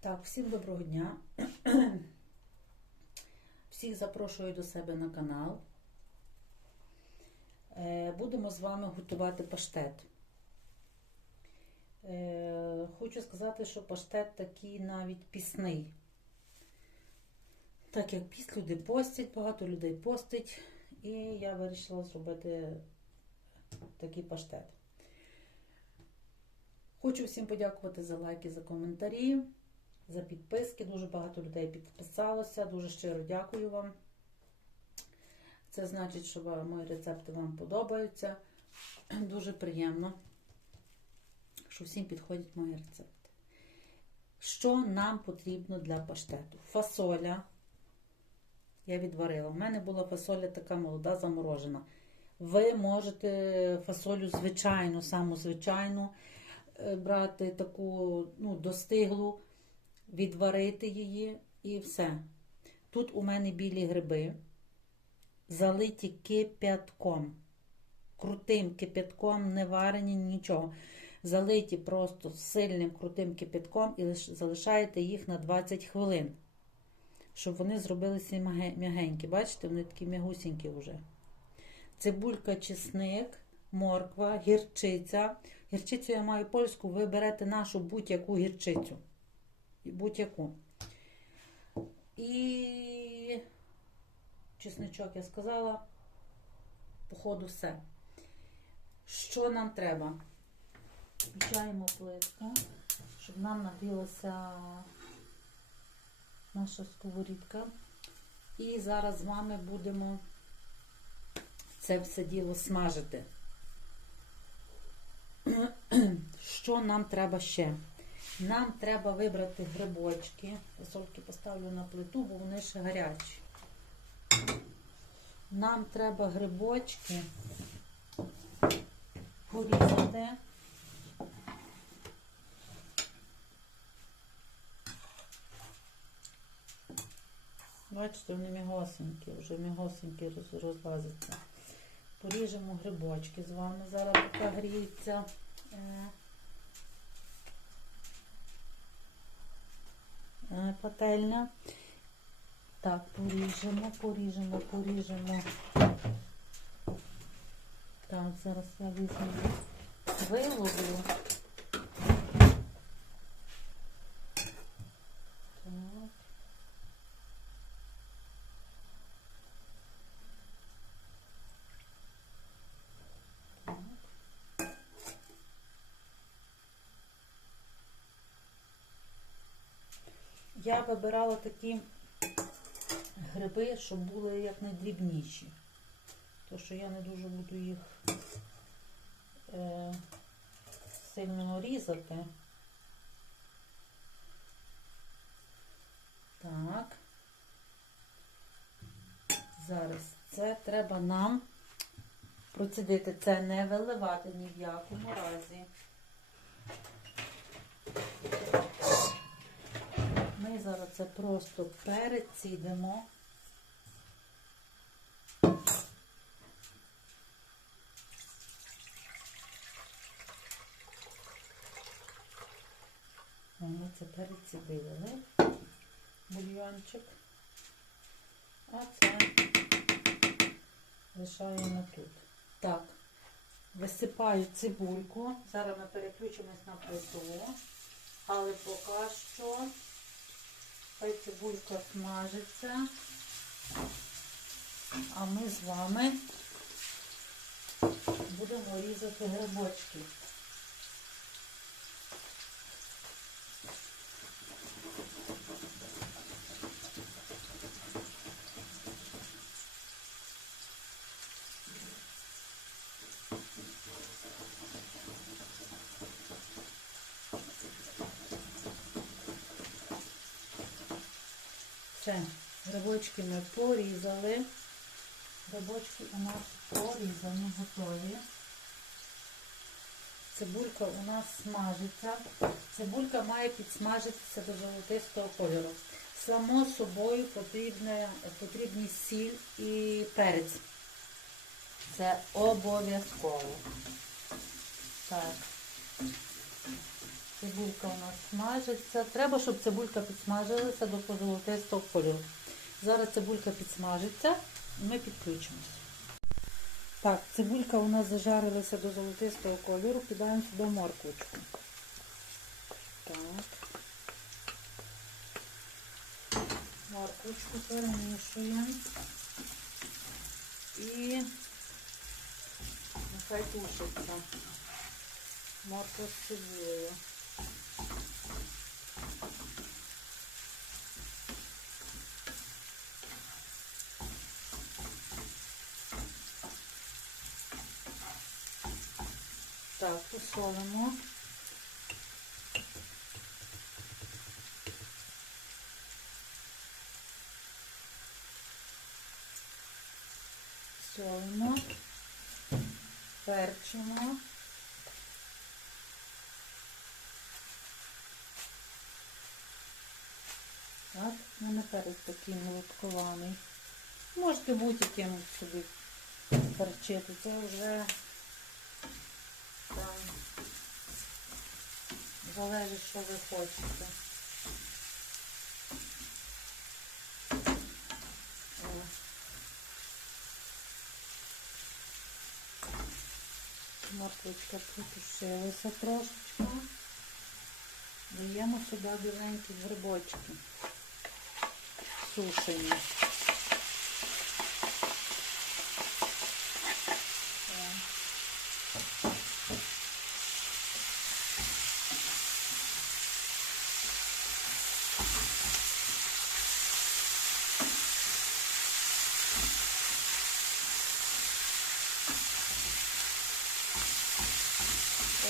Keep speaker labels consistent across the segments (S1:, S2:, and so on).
S1: Так, всім доброго дня. Всіх запрошую до себе на канал. Е, Будемо з вами готувати паштет. Е, Хочу сказати, що паштет такий навіть пісний. Так як піст люди постять, багато людей постить, і я вирішила зробити такий паштет. Хочу всім подякувати за лайки, за коментарі, за підписки. Дуже багато людей підписалося. Дуже щиро дякую вам. Це значить, що мої рецепти вам подобаються. Дуже приємно, що всім підходять мої рецепти. Що нам потрібно для паштету? Фасоля. Я відварила. У мене була фасоля така молода, заморожена. Ви можете фасолю звичайну, саму звичайну е, брати таку ну, достиглу, відварити її і все. Тут у мене білі гриби, залиті кип'ятком. Крутим кип'ятком, не варені, нічого. Залиті просто сильним крутим кип'ятком і залишаєте їх на 20 хвилин, щоб вони зробилися м'ягенькі. Бачите, вони такі м'ягусінькі вже. Цибулька, чесник, морква, гірчиця. Гірчицю я маю польську, ви берете нашу будь-яку гірчицю. Будь-яку. І чесничок я сказала. Походу, все. Що нам треба? Включаємо плитку, щоб нам нагрілася наша сковорідка. І зараз з вами будемо це все діло смажити. Що нам треба ще? Нам треба вибрати грибочки. Фасольки поставлю на плиту, бо вони ще гарячі. Нам треба грибочки порізати. Бачите, вони мігосенькі, вже мігосенькі роз- розлазяться. Поріжемо грибочки з вами. Зараз поки гріється. е, е, Пательня. Так, поріжемо, поріжемо, поріжемо. Так, зараз я візьму виловлю. Так. Я вибирала такі гриби, щоб були як найдрібніші. Тому що я не дуже буду їх е, сильно різати. Так. Зараз це треба нам процідити. Це не виливати ні в якому разі. Ми зараз це просто перецідимо. Ми це перецідили. Бульйончик. А це лишаємо тут. Так, висипаю цибульку. Зараз ми переключимось на плиту. Але поки що хай цибулька смажиться. А ми з вами будемо різати грибочки. Все, грибочки ми порізали. Грибочки у нас порізані, готові. Цибулька у нас смажиться. Цибулька має підсмажитися до золотистого кольору. Само собою потрібне, потрібні сіль і перець. Це обов'язково. Так. Цибулька у нас смажиться. Треба, щоб цибулька підсмажилася до позолотистого кольору. Зараз цибулька підсмажиться ми підключимося. Так, цибулька у нас зажарилася до золотистого кольору, кидаємо сюди морквочку. Так. Морквочку перемішуємо. І нехай тушиться. Морква з цибулею. Так, посолимо. Солимо, перчимо. Так, у мене перець такий молоткований. Можете будь-яким собі перчити. Це вже залежить, що ви хочете. О. Морквочка потушилася трошечки. Даємо сюди біленькі грибочки. Сушені. О.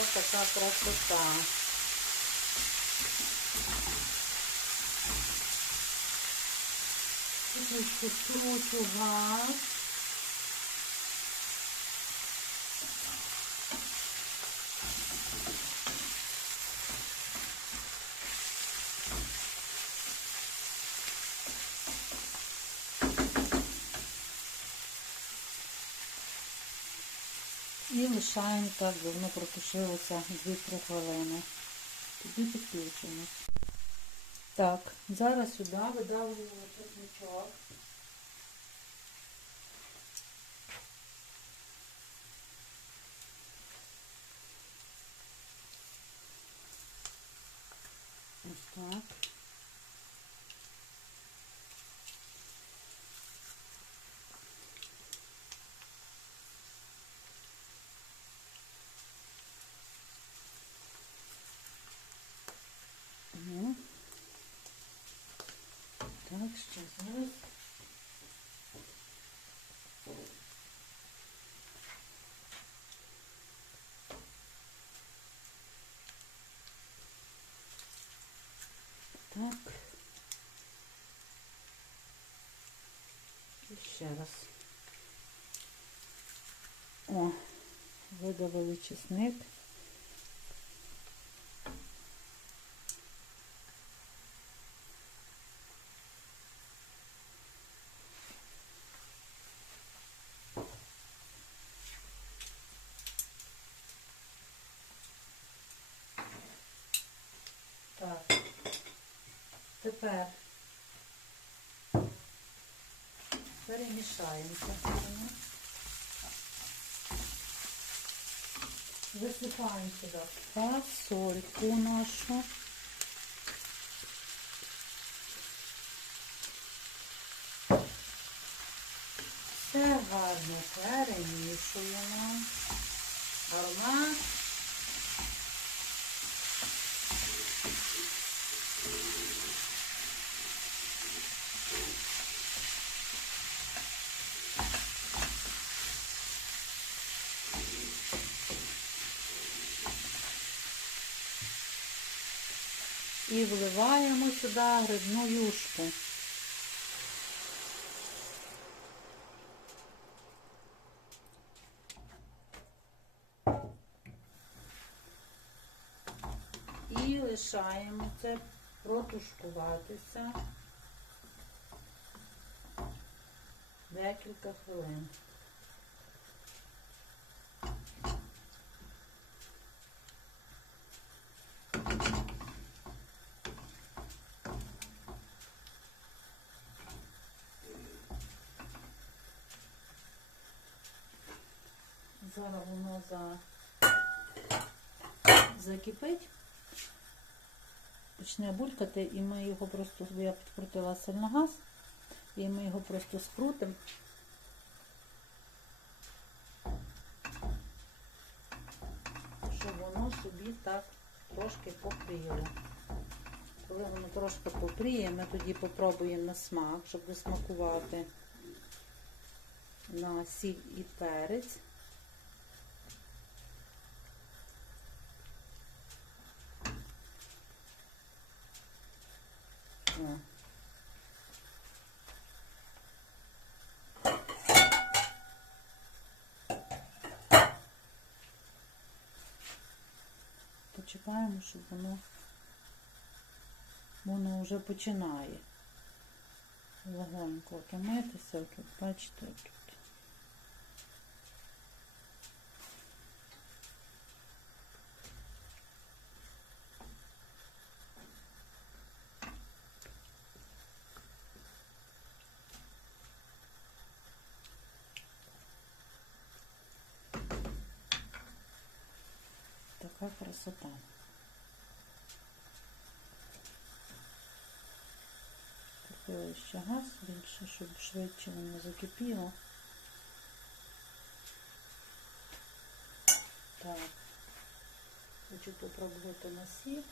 S1: Ось така красота. Трішки скручу газ. І так, бо воно протушилося 2-3 хвилини. Тоді підключимось. Так, зараз сюди видавлюємо чесничок. Ось так. Ну. Так, ще зараз. Так. І ще раз. О, видавили чесник. Так. Тепер перемішаємо це. Висипаємо сюди фасольку нашу. Все гарно перемішуємо. Аромат і вливаємо сюди грибну юшку. І лишаємо це протушкуватися декілька хвилин. Зараз воно за... закипить, почне булькати, і ми його просто, я підкрутила сильно газ, і ми його просто скрутимо. Щоб воно собі так трошки попріло. Коли воно трошки попріє, ми тоді попробуємо на смак, щоб досмакувати на сіль і перець. О. Почекаємо, щоб воно воно вже починає легонько. Тут, бачите, тут. Така красота. Купила ще газ більше, щоб швидше воно закипіло. Так, хочу попробувати на сіль.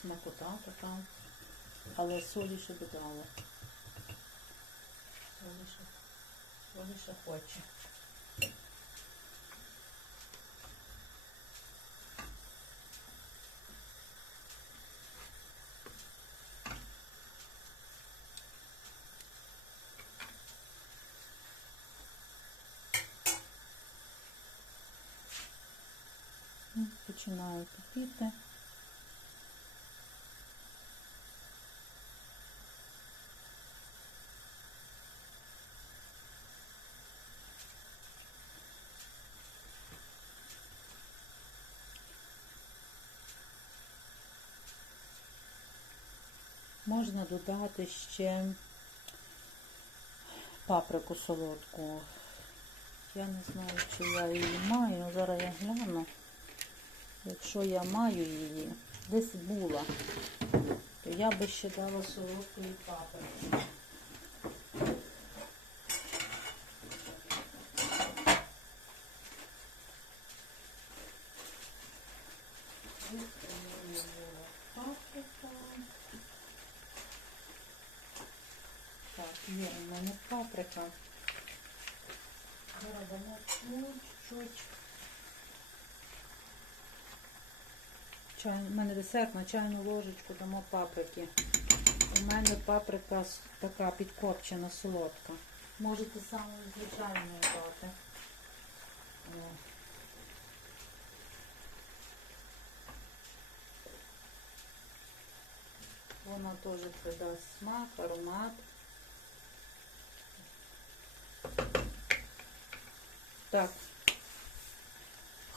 S1: Смакота така, але солі ще додала. Солі ще, ще хоче. Ну, Починаю кипіти. Можна додати ще паприку солодку. Я не знаю, чи я її маю, зараз я гляну. Якщо я маю її, десь була, то я би ще дала солодкої паприки. Ось у мене була паприка. Так, є у мене паприка. Зараз дамо чуть-чуть. Чай, у мене десертна чайну ложечку дамо паприки. У мене паприка така підкопчена, солодка. Можете саме звичайну дати. Вона теж придасть смак, аромат. Так.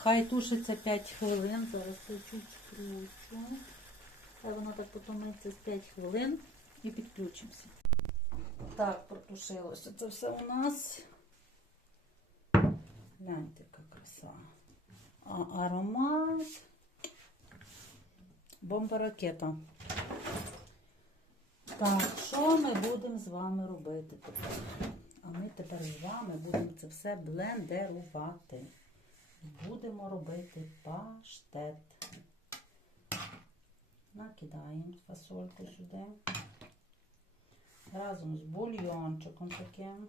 S1: Хай тушиться 5 хвилин. Зараз я чуть скручу. Хай вона так потомиться з 5 хвилин і підключимося. Так, протушилося це все у нас. Гляньте, яка краса. А аромат. Бомба ракета. Так, що ми будемо з вами робити тепер? А ми тепер з вами будемо це все блендерувати. Будемо робити паштет. Накидаємо фасольку сюди. Разом з бульйончиком таким.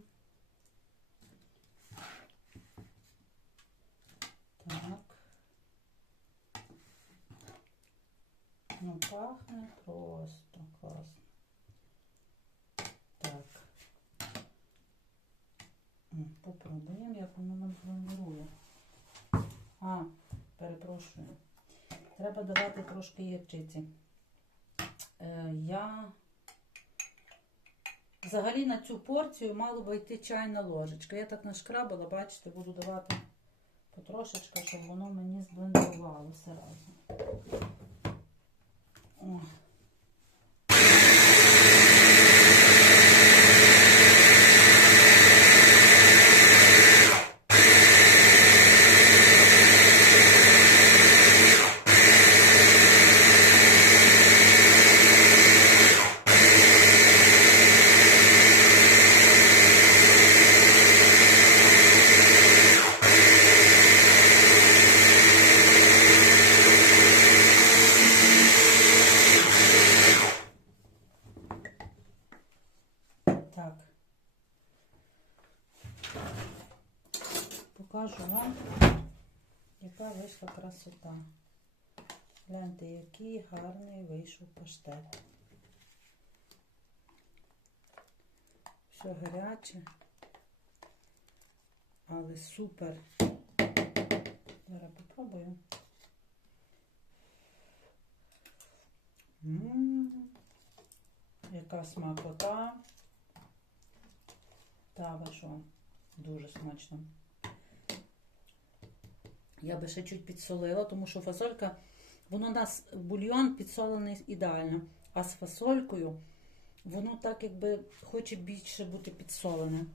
S1: Так. Ну, пахне просто класно. Так. Попробуємо, як воно нам блендує. А, перепрошую. Треба давати трошки гірчиці. Е, я взагалі на цю порцію мало би йти чайна ложечка. Я так нашкрабила, бачите, буду давати потрошечка, щоб воно мені зблендувалося разом. О. Яка вийшла красота. Гляньте, який гарний вийшов паштет. Все гаряче, але супер. Зараз попробую. М, Яка смакота. Та ви дуже смачно. Я би ще чуть підсолила, тому що фасолька, воно у нас бульйон підсолений ідеально, а з фасолькою воно так якби хоче більше бути підсолене.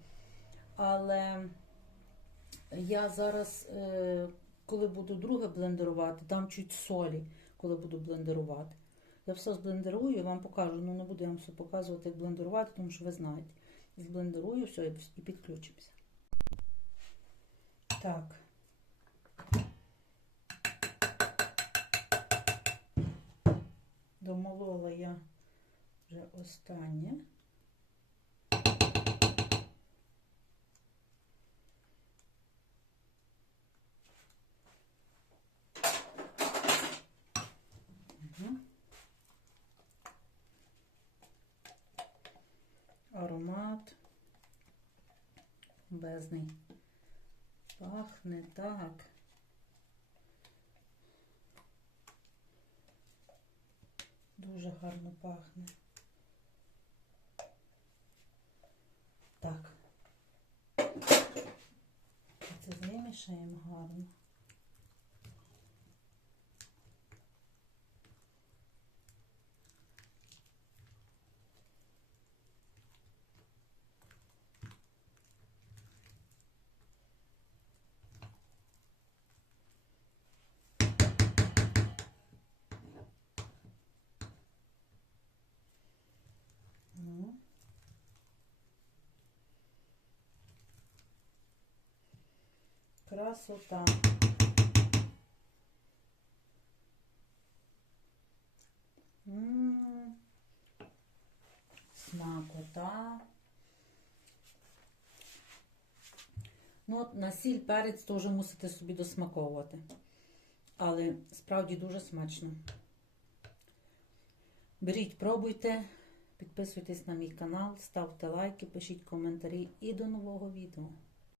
S1: Але я зараз, е, коли буду друге блендерувати, дам чуть солі, коли буду блендерувати. Я все зблендерую і вам покажу. Ну не буду я вам все показувати, як блендерувати, тому що ви знаєте. Зблендерую все і- і підключимося. Так. Домолола я вже останнє. Аромат безний. Пахне так. Дуже гарно пахне. Так. Це вимішаємо гарно. Ну. Красота. Смакота. Ну, от на сіль перець теж мусите собі досмаковувати. Але справді дуже смачно. Беріть, пробуйте, підписуйтесь на мій канал, ставте лайки, пишіть коментарі і до нового відео.